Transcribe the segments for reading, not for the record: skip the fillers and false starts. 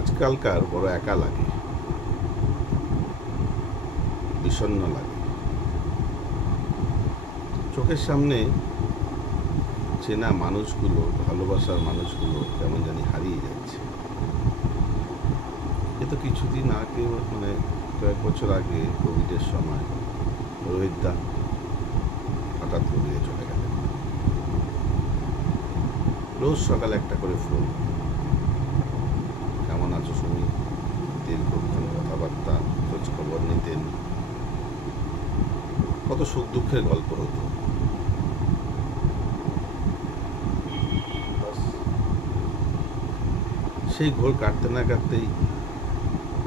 আজকালকার বড় একা লাগে, বিষণ্ণ লাগে। চোখের সামনে চেনা মানুষগুলো, ভালোবাসার মানুষগুলো কেমন জানি হারিয়ে যাচ্ছে। এ তো কিছুদিন আগে, মানে কয়েক বছর আগে কোভিডের সময় রোহিতদা হঠাৎ করে চলে গেলেন। রোজ সকালে একটা করে ফোন, কেমন আছো সুমি, দীর্ঘক্ষণ কথাবার্তা, খোঁজ খবর নিতেন, কত সুখ দুঃখের গল্প হতো। সেই ঘোর কাটতে না কাটতেই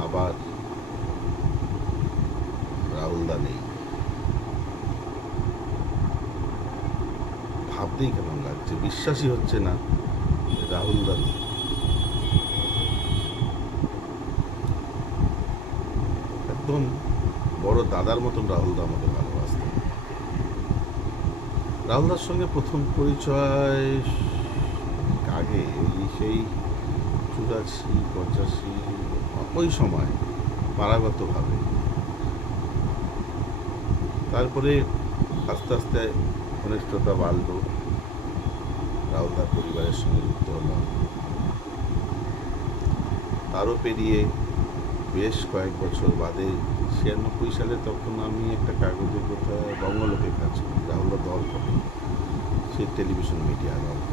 আবার রাহুলদা নেই। ভাবতেই কেমন লাগছে, বিশ্বাসই হচ্ছে না রাহুলদা নেই। একদম বড় দাদার মতন রাহুলদা আমাকে ভালোবাসতেন। রাহুলদার সঙ্গে প্রথম পরিচয় আগে সেই 84-85 ওই সময় পাড়াগতভাবে। তারপরে আস্তে আস্তে ঘনিষ্ঠতা বাড়ল, রাহুলদার পরিবারের সঙ্গে যুক্ত হলাম। তারও পেরিয়ে বেশ কয়েক বছর বাদে 96 সালে তখন আমি একটা কাগজের কোথায় বঙ্গলোকে কাজ করি, রাহুলদা দল করে, সে টেলিভিশন মিডিয়া গল্প।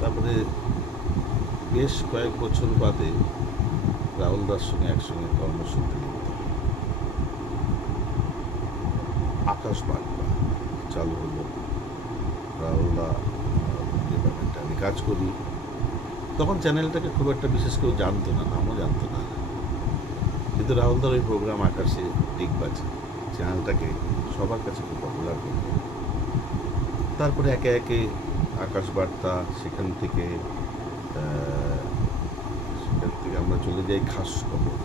তারপরে বেশ কয়েক বছর বাদে রাহুলদার সঙ্গে একসঙ্গে কর্মসূত্রে লিপ্ত হই। আকাশ বার্তা চালু হলো, রাহুলদা ডিপার্টমেন্টে আমি কাজ করি। তখন চ্যানেলটাকে খুব একটা বিশেষ কেউ জানতো না, নামও জানতো না, কিন্তু রাহুলদার ওই প্রোগ্রাম আকাশে ডিগবাজি চ্যানেলটাকে সবার কাছে খুব পপুলার করলো। তারপরে একে একে আকাশ বার্তা, সেখান থেকে আমরা চলে যাই খাস খবর।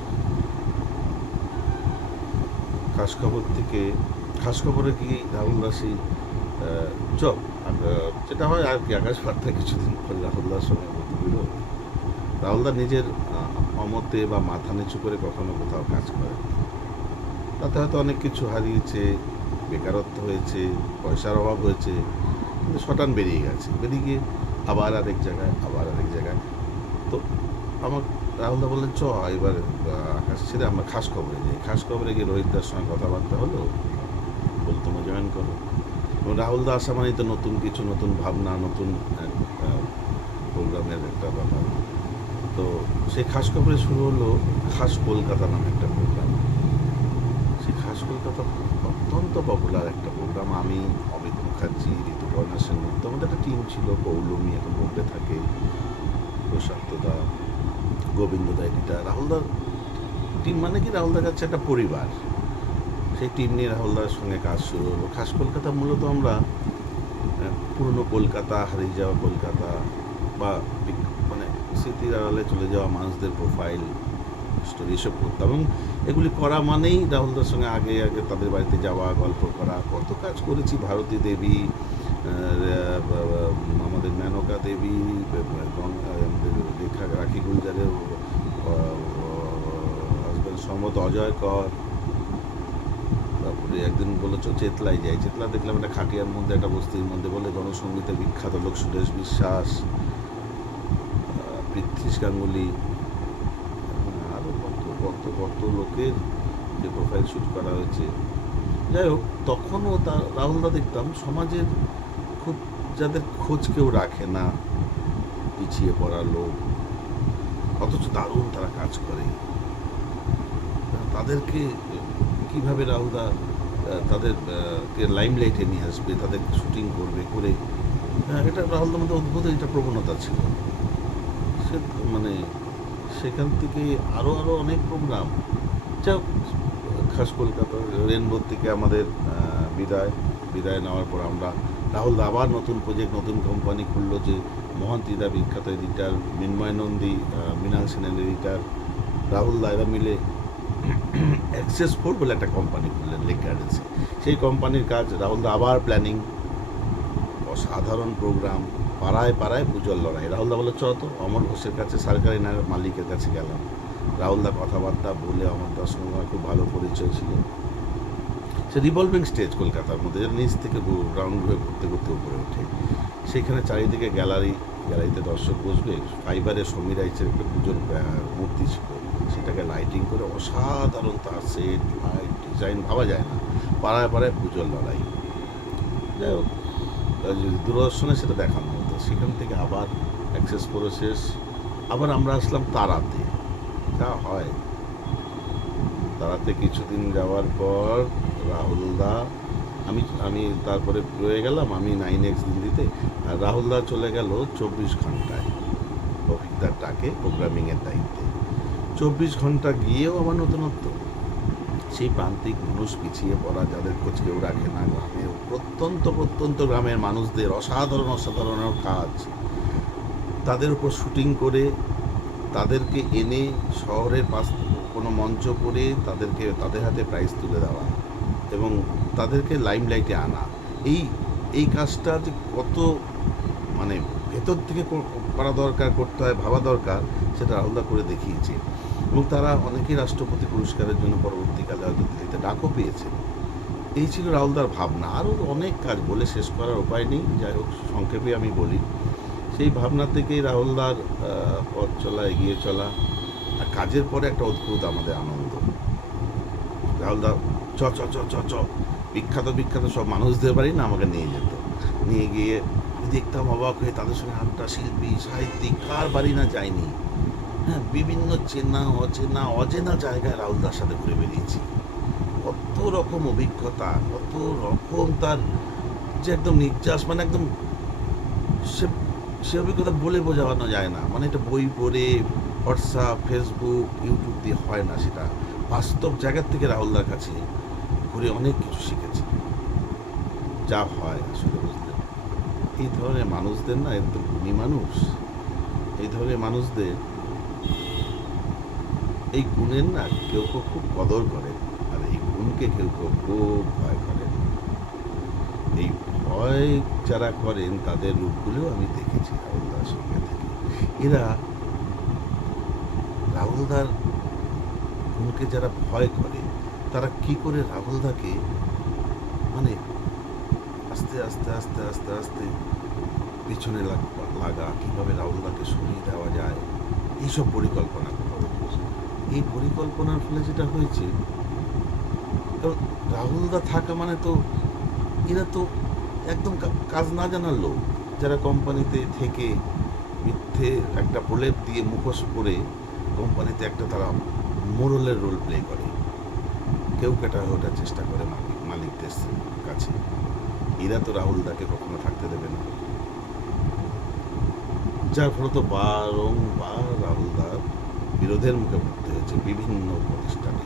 খাস খবর থেকে খাস খবরে কি রাহুলদা সেই জব যেটা হয় আর কি, আকাশ বার্তা কিছুদিন পরে রাহুলদার সঙ্গে মতবিরোধ। রাহুলদা নিজের অমতে বা মাথা নিচু করে কখনো কোথাও কাজ করে, তাতে হয়তো অনেক কিছু হারিয়েছে, বেকারত্ব হয়েছে, পয়সার অভাব হয়েছে, কিন্তু শটান বেরিয়ে গেছে, বেরিয়ে গিয়ে আবার আরেক জায়গায়। তো আমার রাহুলদা বললেন চ এবার আকাশ ছেড়ে আমরা খাস খবরে যাই। খাস খবরে গিয়ে রোহিতদার সঙ্গে কথাবার্তা হলো, বলতো তোমরা জয়েন করো। এবং রাহুলদা আসা মানেই তো নতুন কিছু, নতুন ভাবনা, নতুন প্রোগ্রামের একটা ব্যাপার। তো সেই খাস খবরে শুরু হলো খাস কলকাতা নামে একটা প্রোগ্রাম। সেই খাস কলকাতা অত্যন্ত পপুলার একটা প্রোগ্রাম। আমি, অমিত মুখার্জি, ঋতুপর্ণা সেনগুপ্ত, আমাদের একটা টিম ছিল। পৌলমী এখন বোম্বে থাকে, প্রশান্তদা, গোবিন্দদা এডিটার। রাহুলদার টিম মানে কি, রাহুলদার কাছে একটা পরিবার। সেই টিম নিয়ে রাহুলদার সঙ্গে কাজ শুরু হলো। খাস কলকাতা মূলত আমরা পুরনো কলকাতা, হারিয়ে যাওয়া কলকাতা বা মানে স্মৃতির আড়ালে চলে যাওয়া মানুষদের প্রোফাইল স্টোরি এসব করতাম। এবং এগুলি করা মানেই রাহুলদার সঙ্গে আগে তাদের বাড়িতে যাওয়া, গল্প করা। কত কাজ করেছি, ভারতী দেবী, আমাদের মেনকা দেবী, আমাদের রেখা, রাখি গুলজারের হাজব্যান্ড সম্মত অজয় কর। তারপরে একদিন বলেছ চেতলায় যাই, চেতলা দেখলাম একটা খাটিয়ার মধ্যে, একটা বস্তির মধ্যে, বলে গণসঙ্গীতের বিখ্যাত লোক সুরেশ বিশ্বাস, পৃথ্বীশ গাঙ্গুলি, আরও কত লোকের যে প্রোফাইল শ্যুট করা হয়েছে। যাই হোক, তখনও রাহুলদা দেখতাম সমাজের খুব, যাদের খোঁজ কেউ রাখে না, পিছিয়ে পড়া লোক, অথচ দারুণ তারা কাজ করে, তাদেরকে কীভাবে রাহুলদা তাদেরকে লাইমলাইটে নিয়ে আসবে, তাদের শুটিং করবে করে, এটা রাহুলদার মধ্যে অদ্ভুত একটা প্রবণতা ছিল। সে মানে সেখান থেকে আরও অনেক প্রোগ্রাম। যা খাস কলকাতা রেনবোর থেকে আমাদের বিদায় নেওয়ার পর আমরা, রাহুলদা আবার নতুন প্রজেক্ট, নতুন কোম্পানি খুললো, যে মহান্তিদা বিখ্যাত এডিটার, মিন্ময় নন্দী, মৃণাল সেনের এডিটার, রাহুলদা এরা মিলে অ্যাক্সেস 4 বলে একটা কোম্পানি খুললেন লেক গার্ডেন্সে। সেই কোম্পানির কাজ রাহুলদা আবার প্ল্যানিং, অসাধারণ প্রোগ্রাম, পাড়ায় পাড়ায় পুজোর লড়াই। রাহুলদা বলে চ তো, অমর ঘোষের কাছে, সরকারি মালিকের কাছে গেলাম। রাহুলদা কথাবার্তা বলে অমরদার সঙ্গে আমার খুব ভালো পরিচয় ছিল। সে রিভলভিং স্টেজ কলকাতার মধ্যে, নিচ থেকে রাউন্ড হয়ে ঘুরতে ঘুরতে উপরে ওঠে। সেখানে চারিদিকে গ্যালারিতে দর্শক বসবে। ফাইবারে সমীর রাইসের একটা পুজোর মূর্তি ছিল, সেটাকে লাইটিং করে অসাধারণ, তার সেট লাইট ডিজাইন ভাবা যায় না। পাড়ায় পাড়ায় পুজোর লড়াই। যাই হোক, দূরদর্শনে সেটা দেখানো হতো। সেখান থেকে আবার অ্যাক্সেস প্রসেস, আবার আমরা আসলাম তারাতে। যা হয়, তারাতে কিছুদিন যাওয়ার পর রাহুলদা, আমি তারপরে রয়ে গেলাম আমি 9X দিল্লিতে, আর রাহুলদা চলে গেল 24 ঘন্টায় অভিজ্ঞতার ডাকে প্রোগ্রামিংয়ের দায়িত্বে। 24 ঘন্টা গিয়েও আমার নতুনত্ব। সেই প্রান্তিক মানুষ, পিছিয়ে পড়া, যাদের খোঁজ কেউ রাখে না, গ্রামের প্রত্যন্ত গ্রামের মানুষদের অসাধারণ কাজ, তাদের উপর শুটিং করে তাদেরকে এনে শহরের পাশ কোনো মঞ্চ করে তাদের হাতে প্রাইজ তুলে দেওয়া এবং তাদেরকে লাইমলাইটে আনা, এই কাজটা যে কত মানে ভেতর থেকে করা দরকার, করতে হয়, ভাবা দরকার, সেটা রাহুলদা করে দেখিয়েছে। এবং তারা অনেকেই রাষ্ট্রপতি পুরস্কারের জন্য পরবর্তীকালে হয়তো দিল্লিতে ডাকও পেয়েছেন। এই ছিল রাহুলদার ভাবনা। আরও অনেক কাজ বলে শেষ করার উপায় নেই, যাই হোক সংক্ষেপে আমি বলি। সেই ভাবনা থেকেই রাহুলদার পথ চলা, এগিয়ে চলা। আর কাজের পরে একটা অদ্ভুত আমাদের আনন্দ। রাহুলদা চ চ চ চ চ বিখ্যাত সব মানুষদের বাড়ি না আমাকে নিয়ে যেত। নিয়ে গিয়ে দেখতাম অবাক হয়ে, তাদের সঙ্গে আড্ডা, শিল্পী, সাহিত্যিক, কার বাড়ি না যায়নি। হ্যাঁ, বিভিন্ন চেনা অচেনা জায়গায় রাহুলদার সাথে ঘুরে বেরিয়েছি। কত রকম অভিজ্ঞতা, কত রকম তার যে একদম নির্যাস, মানে একদম সে অভিজ্ঞতা বলে বোঝানো যায় না। মানে এটা বই পড়ে, হোয়াটসঅ্যাপ, ফেসবুক, ইউটিউব দিয়ে হয় না। সেটা বাস্তব জায়গার থেকে রাহুলদার কাছে ঘুরে অনেক কিছু শিখেছি। যা হয় আসলে, বুঝলেন, এই ধরনের মানুষদের না, এত গুণী মানুষ, এই ধরনের মানুষদের এই গুণের না কেউ খুব কদর করে, আর এই গুণকে কেউ খুব ভয় করে। এই ভয় যারা করেন তাদের রূপগুলোও আমি দেখেছি রাহুলদার সঙ্গে থেকে। এরা রাহুলদার গুণকে যারা ভয় করে, তারা কি করে রাহুলদাকে মানে আস্তে আস্তে আস্তে আস্তে আস্তে পিছনে লাগা, কীভাবে রাহুলদাকে সরিয়ে দেওয়া যায়, এইসব পরিকল্পনা করত। এই পরিকল্পনার ফলে যেটা হয়েছে, রাহুলদা থাকা মানে তো এরা তো একদম কাজ না জানার লোক, যারা কোম্পানিতে থেকে মিথ্যে একটা প্রলেপ দিয়ে মুখোশ পরে কোম্পানিতে একটা তারা মোরলের রোল প্লে করে, কেউ কেটা ওঠার চেষ্টা করে মালিকদের কাছে। এরা তো রাহুলদাকে কখনো থাকতে দেবে না, যার ফলে তো বারংবার রাহুলদার বিরোধের মুখে পড়তে হয়েছে বিভিন্ন প্রতিষ্ঠানে,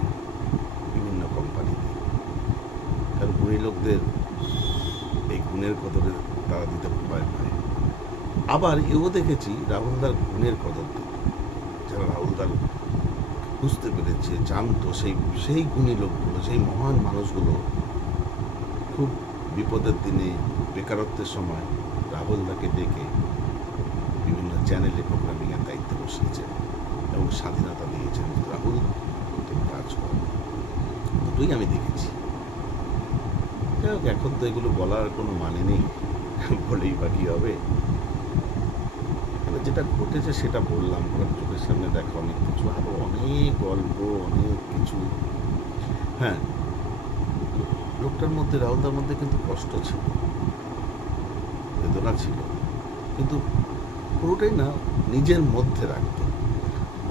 বিভিন্ন কোম্পানিতে। কারণ গুণী লোকদের এই গুণের কদরে তারা দিতে ভয় পায়। আবার এও দেখেছি রাহুলদার গুণের কদর দিতে, যারা রাহুলদার বুঝতে পেরেছে, জানতো, সেই গুণী লোকগুলো, সেই মহান মানুষগুলো খুব বিপদের দিনে, বেকারত্বের সময় রাহুলদাকে ডেকে বিভিন্ন চ্যানেলে প্রোগ্রামিংয়ের দায়িত্বে বসিয়েছেন এবং স্বাধীনতা দিয়েছেন। রাহুল, তুমি কাজ করো। দুটোই আমি দেখেছি। যাই হোক, এখন তো এগুলো বলার কোনো মানে নেই, বলেই বা কী হবে। যেটা ঘটেছে সেটা বললাম, চোখের সামনে দেখা অনেক কিছু, আরও অনেক গল্প, অনেক কিছু। হ্যাঁ, লোকটার মধ্যে, রাহুলদার মধ্যে কিন্তু কষ্ট ছিল, বেদনা ছিল, কিন্তু পুরোটাই না নিজের মধ্যে রাখত।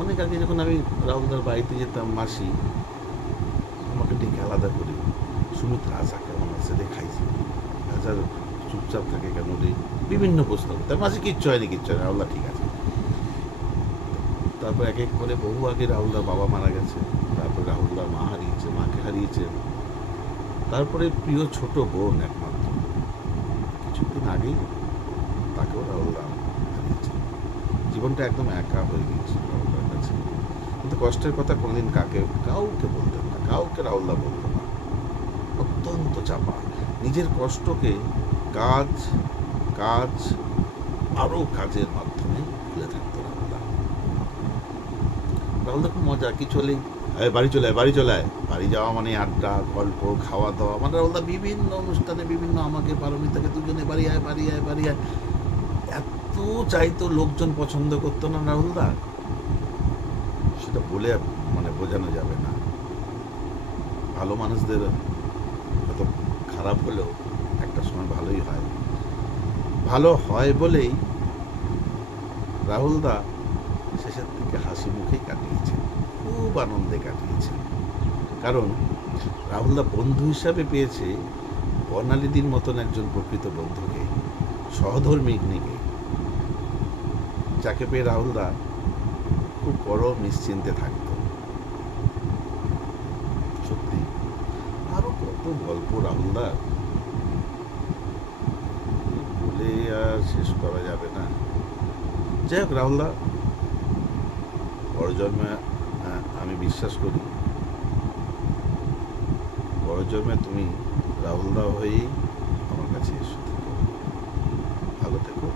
অনেক আগে যখন আমি রাহুলদার বাড়িতে যেতাম, মাসি আমাকে ডেকে আলাদা করে, সুমিত, রাজা কেমন আছে রে, খাইছে, রাজার চুপচাপ থাকে কেন রে, বিভিন্ন প্রশ্ন করতে। মাসি কিচ্ছু হয়নি, রাহুলদা ঠিক আছে। তারপর এক এক করে, বহু আগে রাহুলদার বাবা মারা গেছে, তারপরে রাহুলদার মা হারিয়েছে, মাকে হারিয়েছে, তারপরে প্রিয় ছোট বোন একমাত্র কিছুদিন আগেই, তাকেও রাহুলদা হারিয়েছে। জীবনটা একদম একা হয়ে গিয়েছিল রাহুলদার কাছে। কিন্তু কষ্টের কথা কোনোদিন কাউকে বলতেন না, কাউকে রাহুলদা বলতো না, অত্যন্ত চাপা। নিজের কষ্টকে কাজ কাজ আরও কাজের মাধ্যমে ভুলে থাকতো রাহুলদা। রাহুলদা খুব মজা, কিছু হলেই বাড়ি চলে আয়, বাড়ি চলে আয়। বাড়ি যাওয়া মানে আড্ডা, গল্প, খাওয়া দাওয়া, মানে রাহুলদা বিভিন্ন অনুষ্ঠানে বিভিন্ন আমাকে পারমিতাকে দুজনে বাড়ি আয়, বাড়ি আয়, বাড়ি আয়, এত চাইতো। লোকজন পছন্দ করতো না রাহুলদা, সেটা বলে মানে বোঝানো যাবে না। ভালো মানুষদের হয়তো খারাপ হলেও একটা সময় ভালোই হয়। ভালো হয় বলেই রাহুলদা শেষের দিকে হাসি মুখেই কাটিয়েছেন, খুব আনন্দে কাটিয়েছেন। কারণ রাহুলদা বন্ধু হিসাবে পেয়েছে বর্ণালীদির মতন একজন প্রকৃত বন্ধুকে, সহধর্মিণীকে, যাকে পেয়ে রাহুলদা খুব বড় নিশ্চিন্তে থাকত। সত্যি আরো কত গল্প রাহুলদার, বলে আর শেষ করা যাবে না। যাই হোক রাহুলদা, পরজন্মে আমি বিশ্বাস করি পরজন্মে তুমি রাহুলদা হয়েই আমার কাছে এসো। ভালো থেকো।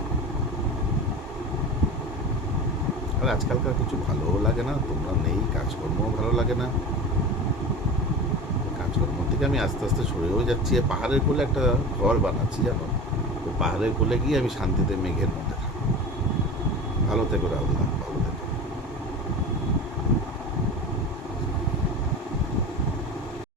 আর আজকালকার কিছু ভালোও লাগে না, তোমরা নেই, কাজকর্মও ভালো লাগে না। কাজকর্ম থেকে আমি আস্তে আস্তে সরেও যাচ্ছি। পাহাড়ের কোলে একটা ঘর বানাচ্ছি, জানো। পাহাড়ের কোলে গিয়ে আমি শান্তিতে মেঘের মধ্যে থাকবো। ভালো থেকো রাহুলদা।